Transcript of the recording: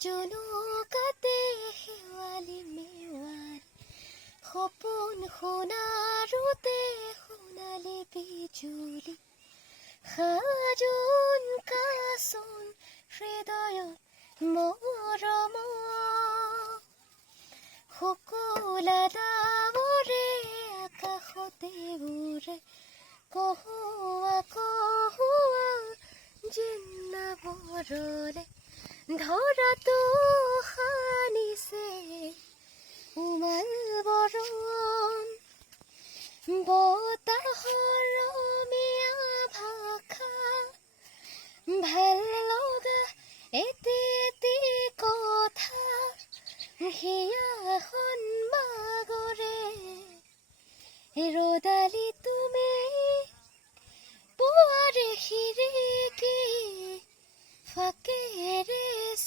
জনকাতে শেৱালি মেৱালি সপোন সোণাৰুতে সোণালী বিজুলি সাজোন কাচোন হৃদয়ত মৰম শুকুলা ডাৱৰে আকাশতে উৰে কহুৱা কহুৱা জিন্নাবৰলে ধৰাটো সানিছে উমাল বৰণ বতাহৰ ৰমীয়া ভাষা ভাল লগা এটি এটি কথা হিয়া